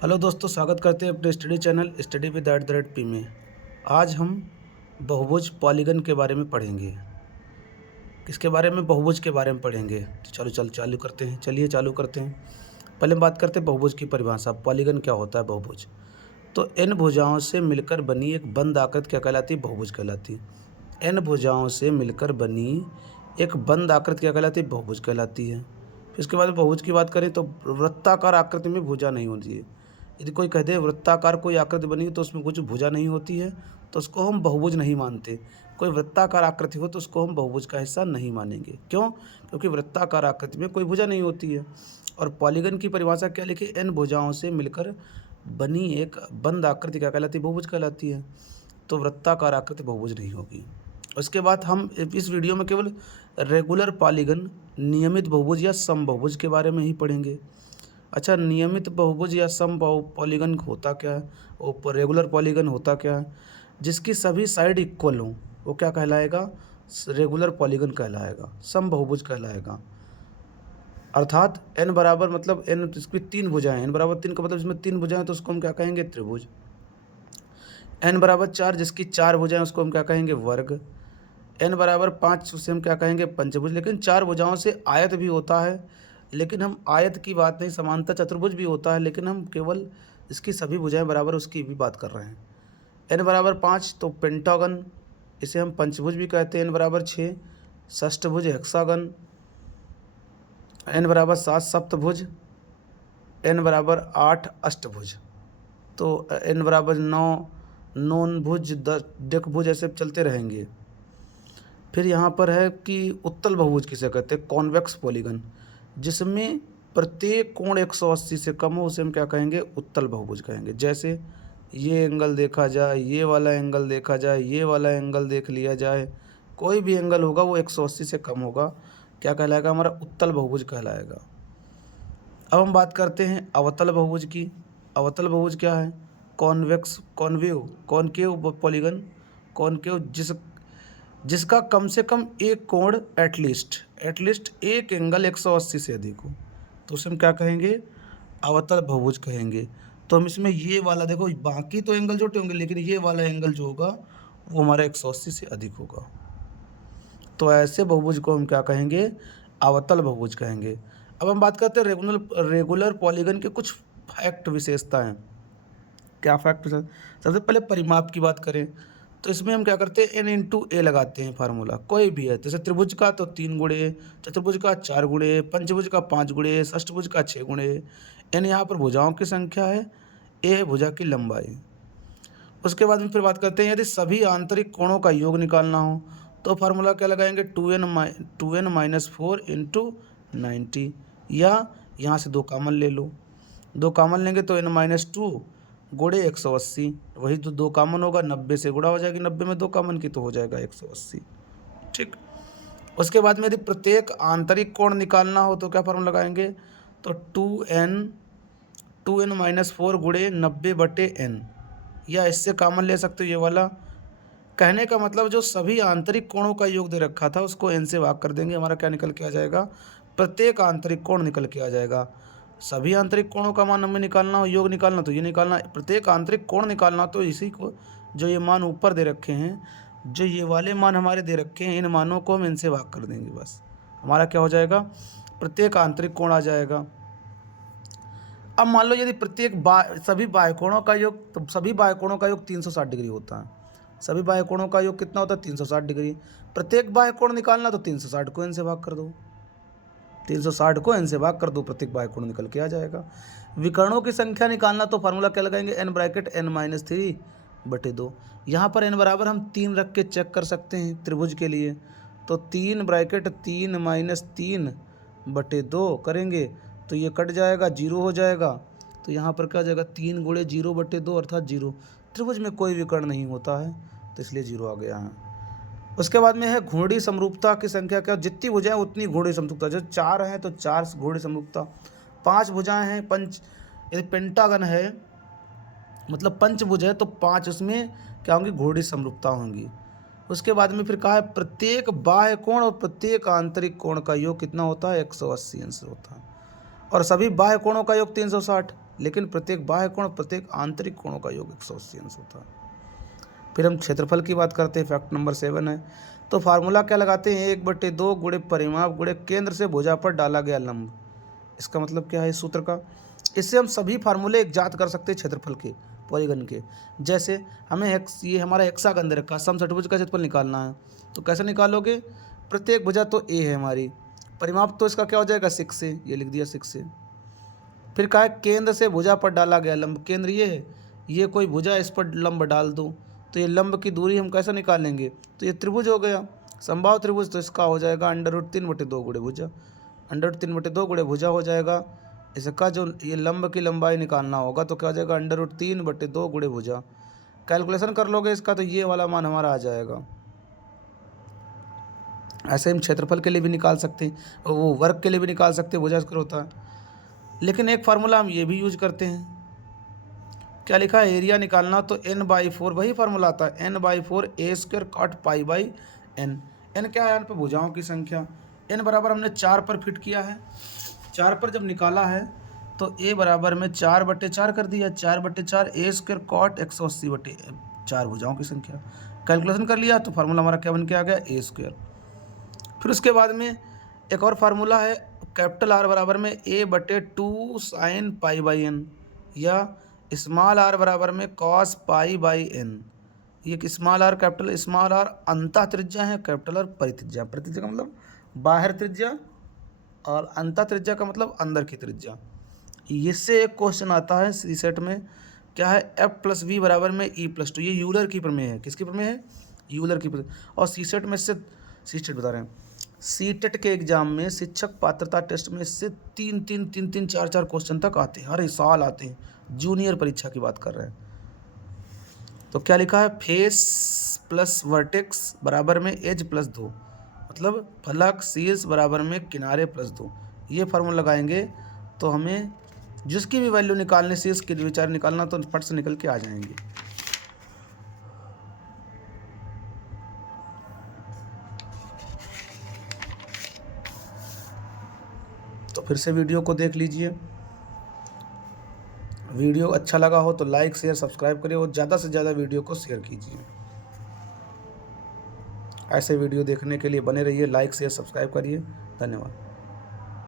Hello दोस्तों, स्वागत करते हैं अपने study channel study with @p में। आज हम बहुभुज पॉलीगन के बारे में पढ़ेंगे। किसके बारे में? बहुभुज के बारे में पढ़ेंगे। तो चालू करते हैं। चलिए चालू करते हैं। पहले हम बात करते हैं बहुभुज की परिभाषा। पॉलीगन क्या होता है? बहुभुज तो n भुजाओं से मिलकर बनी एक बंद आकृति क्या कहलाती है? बहुभुज कहलाती है। n भुजाओं से मिलकर बनी एक बंद आकृति क्या कहलाती है? बहुभुज कहलाती है। फिर इसके बाद बहुभुज की बात करें तो वृत्ताकार आकृति में भुजा नहीं होती है। यदि कोई कह दे वृत्ताकार कोई आकृति बनी हो तो उसमें कुछ भुजा नहीं होती है तो उसको हम बहुभुज नहीं मानते। कोई वृत्ताकार आकृति हो तो उसको हम बहुभुज का हिस्सा नहीं मानेंगे। क्यों? क्योंकि वृत्ताकार आकृति में कोई भुजा नहीं होती है। और पॉलीगन की परिभाषा क्या लिखी? n भुजाओं से मिलकर बनी एक बंद आकृति क्या कहलाती है? बहुभुज कहलाती है। तो वृत्ताकार आकृति बहुभुज नहीं होगी। उसके बाद हम इस वीडियो में केवल रेगुलर पॉलीगन, नियमित बहुभुज या समबहुभुज के बारे में ही पढ़ेंगे। अच्छा, नियमित बहुभुज या पॉलीगन होता क्या है? वो रेगुलर पॉलीगन होता क्या है? जिसकी सभी साइड इक्वल हों वो क्या कहलाएगा? रेगुलर पॉलीगन कहलाएगा, समबहुभुज कहलाएगा। अर्थात n बराबर मतलब n इसकी 3 भुजाएं, n बराबर 3 का मतलब इसमें 3 भुजाएं तो उसको हम क्या कहेंगे? त्रिभुज। n बराबर 4 जिसकी 4 भुजाएं उसको हम क्या कहेंगे? वर्ग। n बराबर 5 उसे हम क्या कहेंगे? पंचभुज। लेकिन 4 भुजाओं से आयत भी होता है, लेकिन हम आयत की बात नहीं, समांतर चतुर्भुज भी होता है, लेकिन हम केवल इसकी सभी भुजाएं बराबर उसकी भी बात कर रहे हैं। n बराबर 5 तो पेंटागन, इसे हम पंचभुज भी कहते हैं। n बराबर 6 षष्ठभुज हेक्सागन। n बराबर 7 सप्तभुज। n बराबर 8 अष्टभुज। तो n बराबर 9 नौनभुज, दिक्भुज, ऐसे चलते रहेंगे। फिर यहाँ पर है कि उत्तल बहुभुज किसे कहते हैं? कॉन्वेक्स पॉलीगन, जिसमें प्रत्येक कोण 180 से कम हो उसे हम क्या कहेंगे? उत्तल बहुभुज कहेंगे। जैसे ये एंगल देखा जाए, ये वाला एंगल देखा जाए, ये वाला एंगल देख लिया जाए, कोई भी एंगल होगा वो 180 से कम होगा, क्या कहलाएगा? हमारा उत्तल बहुभुज कहलाएगा। अब हम बात करते हैं अवतल बहुभुज की। अवतल बहुभुज क्या है? कॉनकेव पॉलीगन, कॉनकेव जिसका कम से कम एक कोण एटलीस्ट एक एंगल 180 से अधिक हो तो उसे हम क्या कहेंगे? अवतल बहुभुज कहेंगे। तो हम इसमें ये वाला देखो, बाकी तो एंगल छोटे होंगे लेकिन ये वाला एंगल जो होगा वो हमारा 180 से अधिक होगा। तो ऐसे बहुभुज को हम क्या कहेंगे? अवतल बहुभुज कहेंगे। अब हम बात करते हैं रेगुलर पॉलीगन के कुछ फैक्ट, विशेषताएं। क्या फैक्ट? सबसे पहले परिमाप की बात करें तो इसमें हम क्या करते हैं? n इंटू ए लगाते हैं फार्मूला, कोई भी है। जैसे त्रिभुज का तो 3 गुणे, चतुर्भुज का 4 गुणे, पंचभुज का 5 गुणे, षष्ठभुज का 6 गुणे। n यहाँ पर भुजाओं की संख्या है, ए है भुजा की लंबाई। उसके बाद में फिर बात करते हैं यदि सभी आंतरिक कोणों का योग निकालना हो तो फार्मूला क्या लगाएंगे? 2n माइनस 4 इंटू 90, या यहाँ से 2 कॉमन ले लो। 2 कॉमन लेंगे तो n माइनस 2 गुणे 180, वही तो 2 कॉमन होगा, 90 से गुणा हो जाएगी, 90 में 2 कॉमन की तो हो जाएगा 180। ठीक। उसके बाद में यदि प्रत्येक आंतरिक कोण निकालना हो तो क्या फार्मूला लगाएंगे? तो 2n माइनस 4 गुणे 90/n, या इससे कॉमन ले सकते हो ये वाला। कहने का मतलब जो सभी आंतरिक कोणों का योग दे रखा था उसको n से भाग कर देंगे, हमारा क्या निकल के आ जाएगा? प्रत्येक आंतरिक कोण निकल के आ जाएगा। सभी आंतरिक कोणों का मान हमें निकालना हो, योग निकालना तो ये निकालना, प्रत्येक आंतरिक कोण निकालना तो इसी को, जो ये मान ऊपर दे रखे हैं, जो ये वाले मान हमारे दे रखे हैं, इन मानों को हम इनसे भाग कर देंगे, बस हमारा क्या हो जाएगा? प्रत्येक आंतरिक कोण आ जाएगा। अब मान लो यदि सभी बाह्य कोणों का योग, तो सभी बाह्य कोणों का योग 360 डिग्री होता है। सभी बाह्य कोणों का योग कितना होता है? 360 डिग्री। प्रत्येक बाह्य कोण निकालना तो 360 को n से भाग कर दो, 360 को n से भाग कर दो, प्रत्येक बाह्य कोण निकल के आ जाएगा। विकर्णों की संख्या निकालना तो फार्मूला क्या लगाएंगे? n bracket n minus 3/2। यहाँ पर n बराबर हम 3 रख के चेक कर सकते हैं त्रिभुज के लिए, तो 3 ब्रैकेट 3 माइनस 3/2 करेंगे तो ये कट जाएगा, 0 हो जाएगा। तो यहाँ पर क्या हो जाएगा? 3 गुणे 0/2 अर्थात 0। त्रिभुज में कोई विकर्ण नहीं होता है तो इसलिए 0 आ गया है। उसके बाद में है घूर्णी समरूपता की संख्या क्या? जितनी भुजाएं उतनी घूर्णी समरूपता। जो 4 हैं तो 4 घूर्णी समरूपता, 5 भुजाएं हैं, यदि पेंटागन है मतलब पंचभुज है तो 5 उसमें क्या होंगी? घूर्णी समरूपता होंगी। उसके बाद में फिर कहा है प्रत्येक बाह्य कोण और प्रत्येक आंतरिक कोण का योग कितना होता है? 180 अंश होता है। और सभी बाह्य कोणों का योग 360, लेकिन प्रत्येक बाह्य कोण प्रत्येक आंतरिक कोणों का योग 180 अंश होता है। फिर हम क्षेत्रफल की बात करते हैं, फैक्ट नंबर 7 है। तो फार्मूला क्या लगाते हैं, 1/2 गुणे परिमाप गुणे केंद्र से भुजा पर डाला गया लंब। इसका मतलब क्या है इस सूत्र का, इससे हम सभी फार्मूले ज्ञात कर सकते हैं क्षेत्रफल के, पॉलीगन के। जैसे हमें ये हमारा हेक्सागन दे रखा है, समचतुर्भुज का क्षेत्रफल निकालना है, तो कैसे निकालोगे, प्रत्येक भुजा तो ए है हमारी, परिमाप तो इसका क्या हो जाएगा 6 से, ये लिख दिया 6 से। फिर कहा है केंद्र से भुजा पर डाला गया लंब, केंद्र ये है, ये कोई भुजा इस पर लंब डाल दो, तो ये लंब की दूरी हम कैसे निकालेंगे, तो ये त्रिभुज हो गया, समबाहु त्रिभुज, तो इसका हो जाएगा √3/2 गुणे भुजा, √3/2 गुणे भुजा हो जाएगा। इसका जो ये लंब की लंबाई निकालना होगा तो क्या हो जाएगा, √3/2 गुणे भुजा। कैलकुलेशन कर लोगे इसका तो ये वाला मान हमारा आ जाएगा। ऐसे हम क्षेत्रफल के लिए भी निकाल सकते हैं, वो वर्ग के लिए भी निकाल सकते हैं, भुजा स्क्वायर होता है। लेकिन एक फार्मूला हम ये भी यूज करते हैं, क्या लिखा है, एरिया निकालना, तो n/4 वही फार्मूला आता है, n/4 a² cot π/n। n क्या है, यहाँ पे भुजाओं की संख्या, n बराबर हमने 4 पर फिट किया है, 4 पर जब निकाला है तो a बराबर में 4/4 कर दिया, 4/4 a² cot 180/4 भुजाओं की संख्या। कैलकुलेशन कर लिया तो फार्मूला हमारा क्या बन के आ गया, a²। फिर उसके बाद में एक और फार्मूला है, कैपिटल R बराबर में a/2 sin π/n, या स्मॉल r बराबर में cos π/n। ये small r capital, small r अंतः त्रिज्या है, कैपिटल R परित्रिज्या, परित्रिज्या का मतलब बाहर त्रिज्या और अंतः त्रिज्या का मतलब अंदर की त्रिज्या। इससे एक क्वेश्चन आता है सी सेट में, क्या है, f+v बराबर में e+2, ये यूलर की प्रमेय है, किसकी प्रमेय है, यूलर की प्रमेय। और सी सेट में से, सी सेट बता रहे हैं, सीटेट के एग्जाम में शिक्षक पात्रता टेस्ट में से 3-4 क्वेश्चन तक आते हैं, हर साल आते हैं, जूनियर परीक्षा की बात कर रहे हैं। तो क्या लिखा है, फेस प्लस वर्टेक्स बराबर में एज प्लस 2, मतलब फलक शीर्ष बराबर में किनारे प्लस 2। ये फार्मूला लगाएंगे तो हमें जिसकी भी वैल्यू निकालने, शीर्ष की विचार निकालना, तो फट से निकल के आ जाएंगे। तो फिर से वीडियो को देख लीजिए, वीडियो अच्छा लगा हो तो लाइक शेयर सब्सक्राइब करिए और ज़्यादा से ज़्यादा वीडियो को शेयर कीजिए। ऐसे वीडियो देखने के लिए बने रहिए, लाइक शेयर सब्सक्राइब करिए, धन्यवाद।